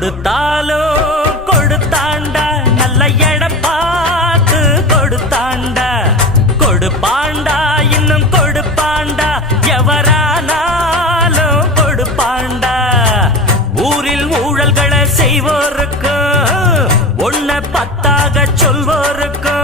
கொடுத்தாலும் கொடுத்தாண்டா நல்ல இடம் பார்த்து கொடுத்தாண்டா கொடுப்பாண்டா இன்னும் கொடுப்பாண்டா எவரானாலும் கொடுப்பாண்டா ஊரில் ஊழல்களை செய்வோருக்கும் ஒன்ன பத்தாக சொல்வோருக்கும்